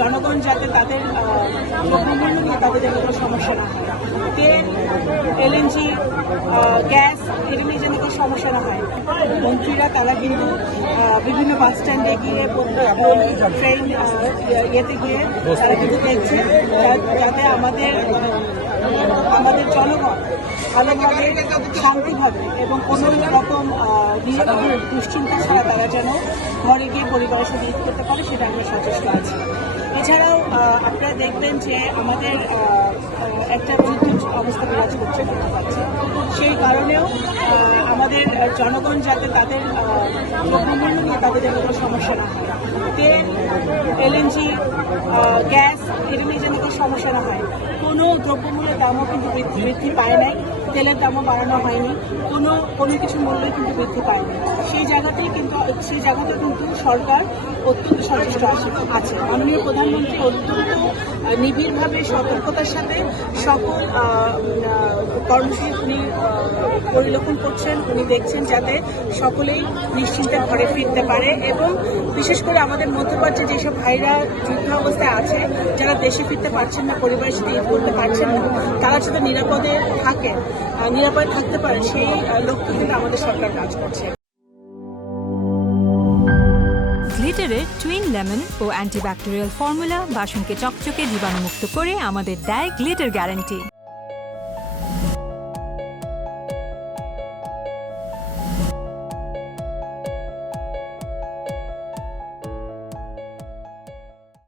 জনগণ যাতে তাদের দ্রব্যমূল্য নিয়ে তাদের যেন কোনো সমস্যা না হয়, তেল, এলএনজি, গ্যাস এটা নিয়ে যেন কোনো সমস্যা না হয়। মন্ত্রীরা তারা কিন্তু বিভিন্ন বাস স্ট্যান্ডে গিয়ে ট্রেন ইয়েতে গিয়ে তারা কিন্তু দেখছে যাতে আমাদের জনগণ ভালোভাবে শান্তিভাবে এবং কোনো রকম দুশ্চিন্তা ছাড়া তারা যেন ঘরে গিয়ে পরিবারের সাথে ঈদ করতে পারে, সেটা আমরা সচেষ্ট আছি। এছাড়াও আপনারা দেখবেন যে আমাদের একটা যুদ্ধ অবস্থা বিরাজ করছে বলতে পারছি, সেই কারণেও আমাদের জনগণ যাতে তাদের দ্রব্যমূল্য নিয়ে তাদের যেন কোনো সমস্যা না হয়, তেল, এলএনজি, গ্যাস এটা নিয়ে যেন কোনো সমস্যা না হয়। কোনো দ্রব্যমূল্যের দামও কিন্তু বৃদ্ধি পায় নাই, তেলের দামও বাড়ানো হয়নি, কোনো কিছু মূল্যই কিন্তু বৃদ্ধি পায়নি। সেই জায়গাতেই কিন্তু সরকার অত্যন্ত সচেষ্ট আছে। মাননীয় প্রধানমন্ত্রী অত্যন্ত নিবিড়ভাবে সতর্কতার সাথে সকল কর্মসূচি উনি পরিলক্ষণ করছেন। উনি দেখছেন যাতে সকলেই নিশ্চিন্তে ঘরে ফিরতে পারে এবং বিশেষ করে আমাদের মধ্যপ্রাচ্যে যেসব ভাইরা যুদ্ধ অবস্থায় আছে, যারা দেশে ফিরতে পারছেন না, পরিবারের সাথে ঈদ করতে পারছেন না, তারা যাতে নিরাপদে থাকতে পারে, সেই লক্ষ্যে কিন্তু আমাদের সরকার কাজ করছে। গ্লিটারের টুইন লেমন ও অ্যান্টিব্যাকটেরিয়াল ফর্মুলা বাসনকে চকচকে জীবাণুমুক্ত করে আমাদের দেয় গ্লিটার গ্যারান্টি।